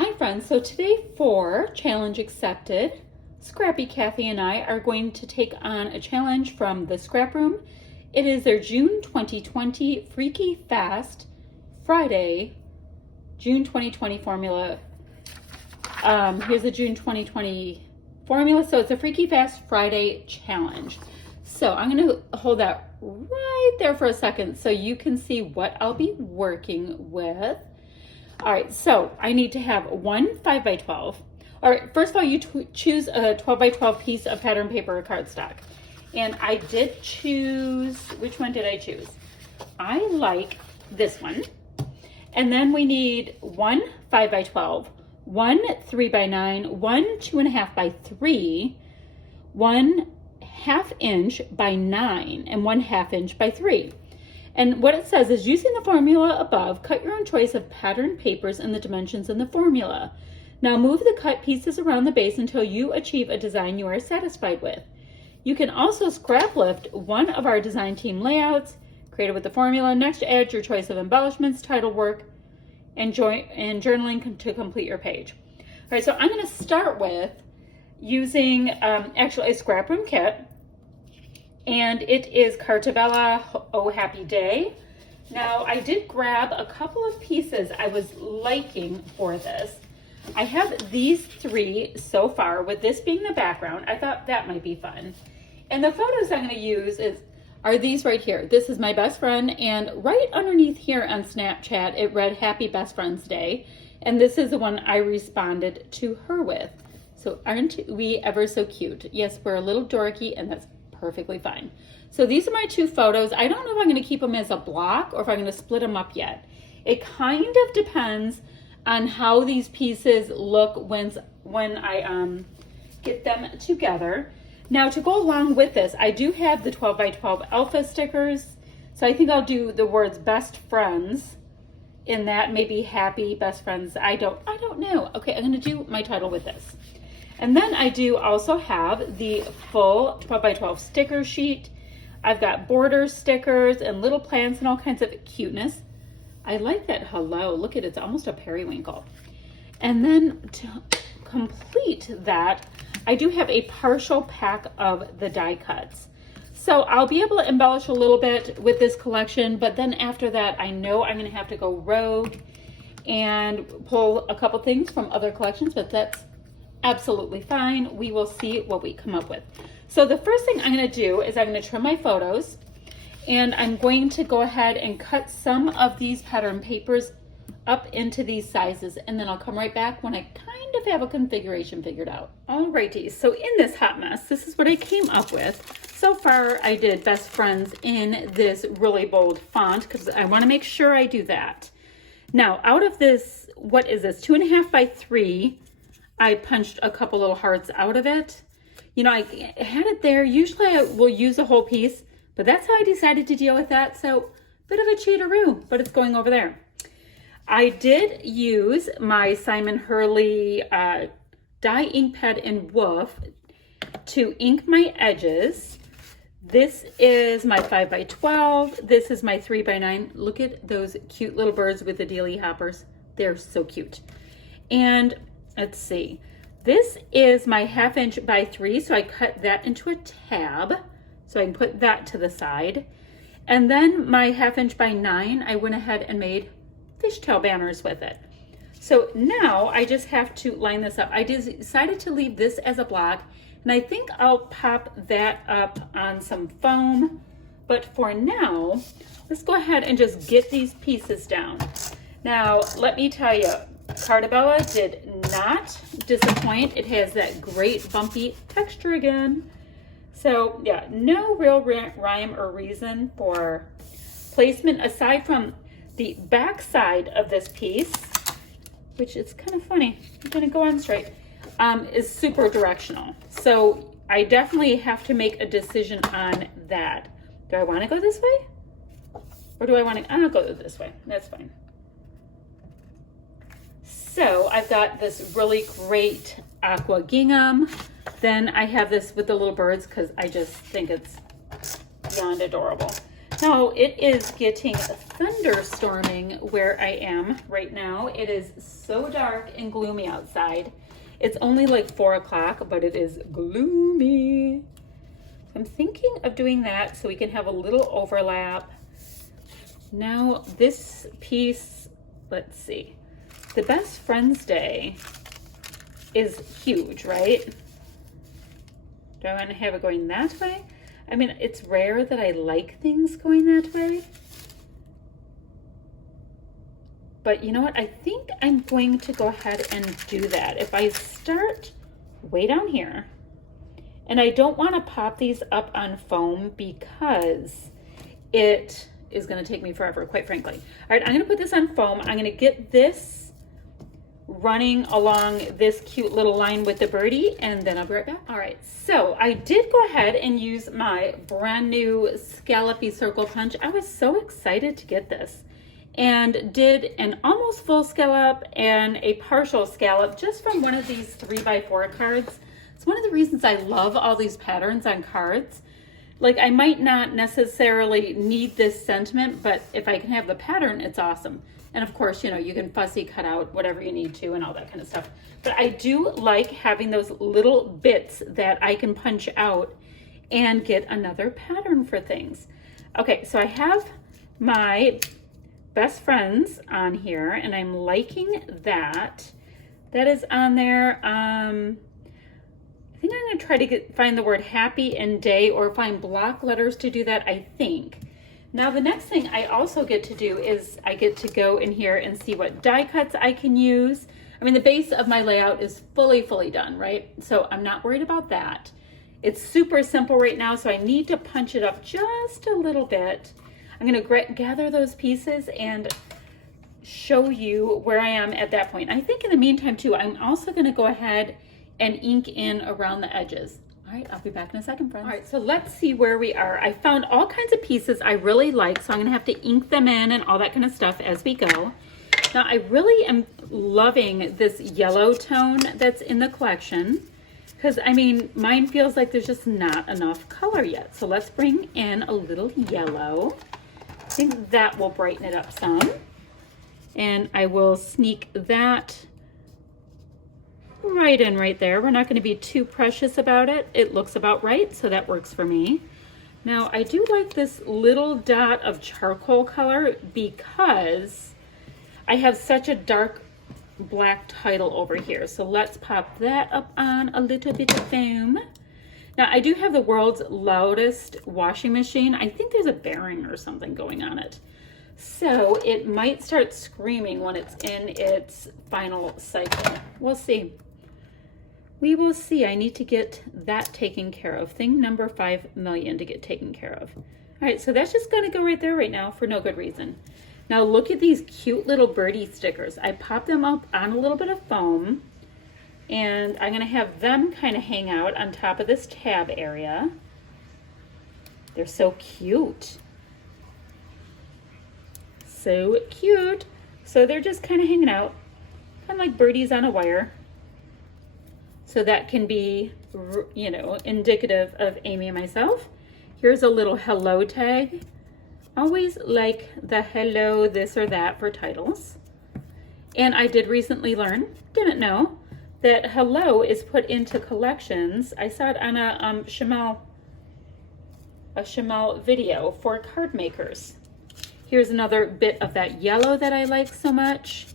Hi friends, so today for Challenge Accepted, Scrappy Kathy and I are going to take on a challenge from the ScrapRoom. It is their June 2020 Freaky Fast Friday, June 2020 formula. Here's the June 2020 formula. So it's a Freaky Fast Friday challenge. So I'm going to hold that right there for a second so you can see what I'll be working with. All right, so I need to have one 5x12. All right, first of all, you choose a 12x12 piece of pattern paper or cardstock. And I did choose, which one did I choose? I like this one. And then we need one 5x12, one 3x9, one 2.5x3, one 1/2 inch by 9, and one 1/2 inch by 3. And what it says is, using the formula above, cut your own choice of pattern papers and the dimensions in the formula. Now move the cut pieces around the base until you achieve a design you are satisfied with. You can also scrap lift one of our design team layouts created with the formula. Next, add your choice of embellishments, title work, and journaling to complete your page. All right, so I'm going to start with using actually a ScrapRoom kit. And it is Carta, Oh Happy Day. Now, I did grab a couple of pieces I was liking for this. I have these three so far, with this being the background. I thought that might be fun. And the photos I'm going to use are these right here. This is my best friend, and right underneath here on Snapchat, it read Happy Best Friends Day. And this is the one I responded to her with. So aren't we ever so cute? Yes, we're a little dorky, and that's perfectly fine. So these are my two photos. I don't know if I'm going to keep them as a block or if I'm going to split them up yet. It kind of depends on how these pieces look when I get them together. Now, to go along with this, I do have the 12x12 alpha stickers. So I think I'll do the words best friends in that, maybe happy best friends. I don't know. Okay, I'm going to do my title with this. And then I do also have the full 12x12 sticker sheet. I've got border stickers and little plants and all kinds of cuteness. I like that hello. Look at it, it's almost a periwinkle. And then to complete that, I do have a partial pack of the die cuts. So I'll be able to embellish a little bit with this collection, but then after that, I know I'm gonna have to go rogue and pull a couple things from other collections, but that's absolutely fine. We will see what we come up with. So the first thing I'm going to do is I'm going to trim my photos, and I'm going to go ahead and cut some of these pattern papers up into these sizes, and then I'll come right back when I kind of have a configuration figured out. Alrighty, so in this hot mess, this is what I came up with. So far I did best friends in this really bold font because I want to make sure I do that. Now out of this, what is this, 2.5x3, I punched a couple little hearts out of it. You know, I had it there. Usually I will use a whole piece, but that's how I decided to deal with that. So, bit of a cheateroo, but it's going over there. I did use my Simon Hurley dye ink pad in Woof to ink my edges. This is my 5x12. This is my 3x9. Look at those cute little birds with the dealy hoppers. They're so cute. And let's see, this is my 1/2 inch by 3, so I cut that into a tab so I can put that to the side. And then my 1/2 inch by 9, I went ahead and made fishtail banners with it. So now I just have to line this up. I decided to leave this as a block, and I think I'll pop that up on some foam. But for now, let's go ahead and just get these pieces down. Now, let me tell you, Carta did not disappoint. It has that great bumpy texture again. So yeah, no real rhyme or reason for placement aside from the back side of this piece, which is kind of funny. I'm gonna go on straight, is super directional. So I definitely have to make a decision on that. Do I wanna go this way? Or do I wanna, I'll go this way, that's fine. So I've got this really great aqua gingham. Then I have this with the little birds because I just think it's beyond adorable. Now it is getting thunderstorming where I am right now. It is so dark and gloomy outside. It's only like 4 o'clock, but it is gloomy. I'm thinking of doing that so we can have a little overlap. Now this piece, let's see. The Best Friends Day is huge, right? Do I want to have it going that way? I mean, it's rare that I like things going that way. But you know what? I think I'm going to go ahead and do that. If I start way down here, and I don't want to pop these up on foam because it is going to take me forever, quite frankly. All right, I'm going to put this on foam. I'm going to get this running along this cute little line with the birdie, and then I'll be right back. All right, so I did go ahead and use my brand new scallopy circle punch. I was so excited to get this, and did an almost full scallop and a partial scallop just from one of these 3x4 cards. It's one of the reasons I love all these patterns on cards. Like, I might not necessarily need this sentiment, but if I can have the pattern, it's awesome. And of course, you know, you can fussy cut out whatever you need to and all that kind of stuff. But I do like having those little bits that I can punch out and get another pattern for things. Okay, so I have my Best Friends on here, and I'm liking that. That is on there. I think I'm gonna try to find the word happy and day, or find block letters to do that, I think. Now the next thing I also get to do is I get to go in here and see what die cuts I can use. I mean, the base of my layout is fully done, right? So I'm not worried about that. It's super simple right now, so I need to punch it up just a little bit. I'm gonna gather those pieces and show you where I am at that point. I think in the meantime too, I'm also gonna go ahead and ink in around the edges. All right, I'll be back in a second, friends. All right, so let's see where we are. I found all kinds of pieces I really like, so I'm gonna have to ink them in and all that kind of stuff as we go. Now, I really am loving this yellow tone that's in the collection, because I mean, mine feels like there's just not enough color yet. So let's bring in a little yellow. I think that will brighten it up some. And I will sneak that right in right there. We're not going to be too precious about it. It looks about right, so that works for me. Now, I do like this little dot of charcoal color because I have such a dark black title over here. So let's pop that up on a little bit of foam. Now, I do have the world's loudest washing machine. I think there's a bearing or something going on it. So it might start screaming when it's in its final cycle. We'll see. We will see. I need to get that taken care of. Thing number 5 million to get taken care of. All right, so that's just going to go right there right now for no good reason. Now look at these cute little birdie stickers. I popped them up on a little bit of foam, and I'm going to have them kind of hang out on top of this tab area. They're so cute. So cute. So they're just kind of hanging out, kind of like birdies on a wire. So that can be, you know, indicative of Amy and myself. Here's a little hello tag. Always like the hello this or that for titles. And I did recently learn, didn't know, that hello is put into collections. I saw it on a Shamal video for card makers. Here's another bit of that yellow that I like so much.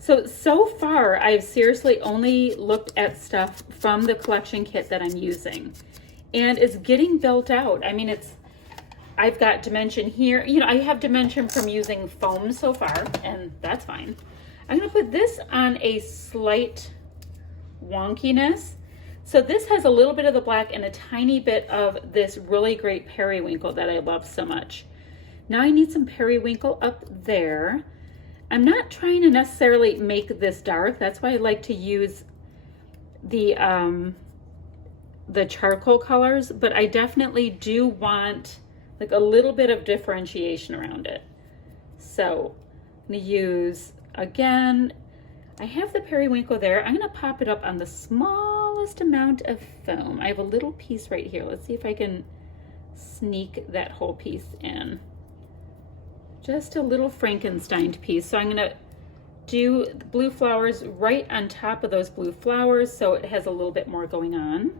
So far, I've seriously only looked at stuff from the collection kit that I'm using. And it's getting built out. I mean, I've got dimension here. You know, I have dimension from using foam so far, and that's fine. I'm gonna put this on a slight wonkiness. So this has a little bit of the black and a tiny bit of this really great periwinkle that I love so much. Now I need some periwinkle up there. I'm not trying to necessarily make this dark. That's why I like to use the charcoal colors, but I definitely do want like a little bit of differentiation around it. So I'm gonna use, again, I have the periwinkle there. I'm gonna pop it up on the smallest amount of foam. I have a little piece right here. Let's see if I can sneak that whole piece in. just a little Frankenstein piece. So I'm gonna do the blue flowers right on top of those blue flowers so it has a little bit more going on.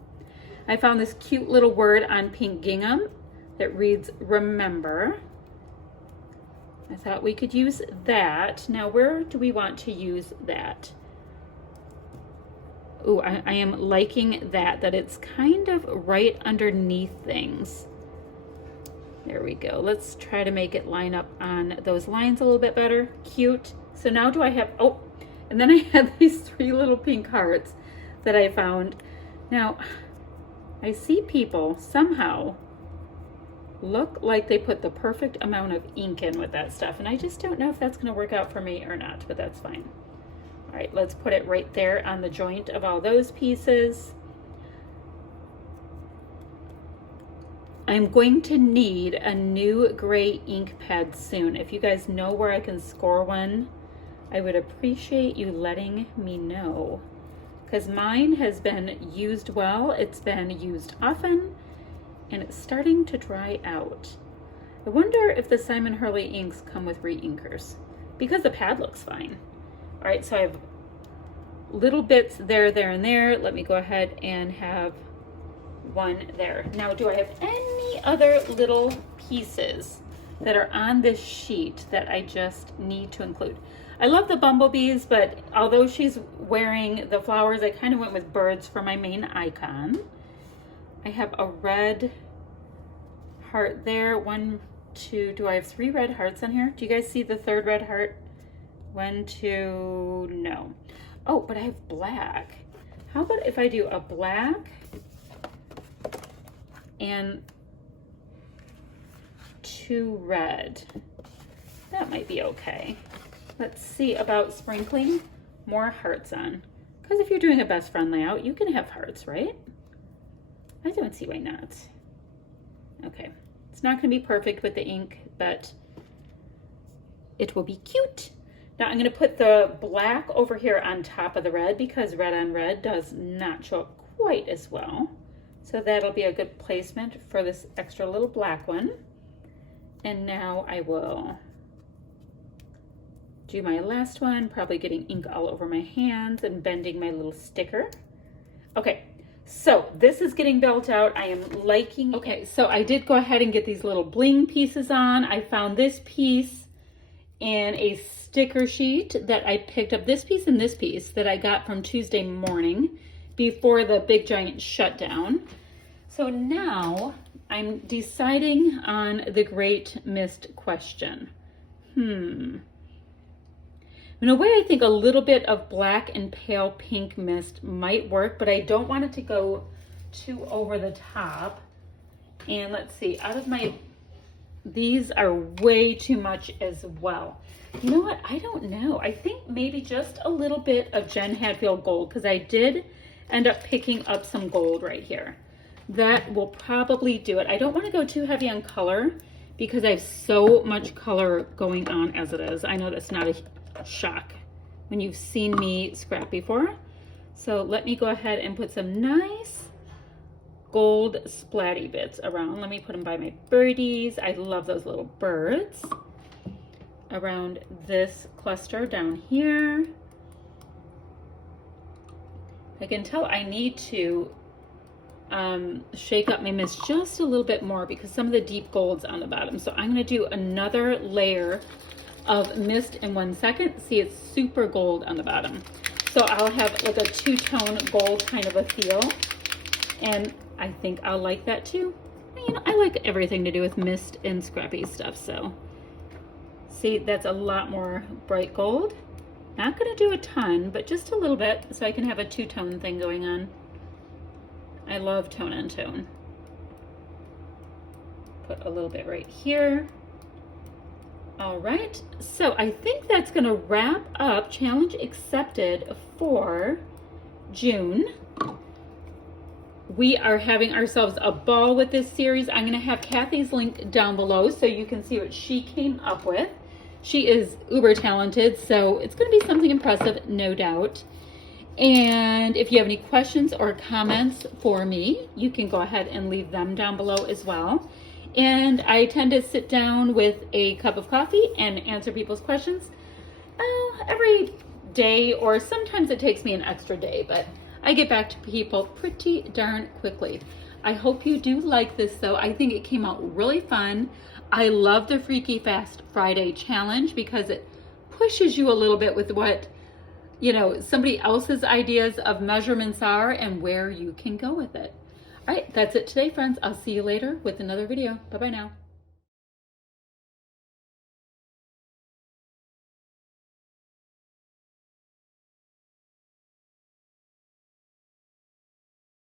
I found this cute little word on pink gingham that reads remember. I thought we could use that. Now where do we want to use that? Ooh, I am liking that it's kind of right underneath things. There we go. Let's try to make it line up on those lines a little bit better. Cute. So now do I have, oh, and then I had these 3 little pink hearts that I found. Now, I see people somehow look like they put the perfect amount of ink in with that stuff, and I just don't know if that's gonna work out for me or not, but that's fine. All right, let's put it right there on the joint of all those pieces. I'm going to need a new gray ink pad soon. If you guys know where I can score one, I would appreciate you letting me know, because mine has been used well, it's been used often, and it's starting to dry out. I wonder if the Simon Hurley inks come with re-inkers, because the pad looks fine. All right, so I have little bits there, and there. Let me go ahead and have one there. Now, do I have any other little pieces that are on this sheet that I just need to include? I love the bumblebees, but although she's wearing the flowers, I kind of went with birds for my main icon. I have a red heart there. 1, 2, do I have 3 red hearts on here? Do you guys see the 3rd red heart? 1, 2, no. Oh, but I have black. How about if I do a black and 2 red? That might be okay. Let's see about sprinkling more hearts on. Because if you're doing a best friend layout, you can have hearts, right? I don't see why not. Okay, it's not gonna be perfect with the ink, but it will be cute. Now I'm gonna put the black over here on top of the red because red on red does not show up quite as well. So that'll be a good placement for this extra little black one. And now I will do my last one, probably getting ink all over my hands and bending my little sticker. Okay, so this is getting built out. I am liking it. Okay, so I did go ahead and get these little bling pieces on. I found this piece in a sticker sheet that I picked up, this piece and this piece that I got from Tuesday morning before the big giant shutdown. So now I'm deciding on the Great Mist question. In a way, I think a little bit of black and pale pink mist might work, but I don't want it to go too over the top. And let's see, out of my, these are way too much as well. You know what? I don't know. I think maybe just a little bit of Jen Hadfield gold, because I did end up picking up some gold right here. That will probably do it. I don't want to go too heavy on color because I have so much color going on as it is. I know that's not a shock when you've seen me scrap before. So let me go ahead and put some nice gold splatty bits around. Let me put them by my birdies. I love those little birds. Around this cluster down here. I can tell I need to shake up my mist just a little bit more because some of the deep gold's on the bottom. So I'm going to do another layer of mist in 1 second. See, it's super gold on the bottom. So I'll have like a 2-tone gold kind of a feel. And I think I'll like that too. You know, I like everything to do with mist and scrappy stuff. So see, that's a lot more bright gold. Not gonna do a ton, but just a little bit so I can have a 2-tone thing going on. I love tone on tone. Put a little bit right here. All right, so I think that's gonna wrap up Challenge Accepted for June. We are having ourselves a ball with this series. I'm gonna have Kathy's link down below so you can see what she came up with. She is uber talented, so it's gonna be something impressive, no doubt. And if you have any questions or comments for me, you can go ahead and leave them down below as well. And I tend to sit down with a cup of coffee and answer people's questions every day, or sometimes it takes me an extra day, but I get back to people pretty darn quickly. I hope you do like this though. I think it came out really fun. I love the Freaky Fast Friday challenge because it pushes you a little bit with what, you know, somebody else's ideas of measurements are and where you can go with it. All right, that's it today, friends. I'll see you later with another video. Bye-bye now.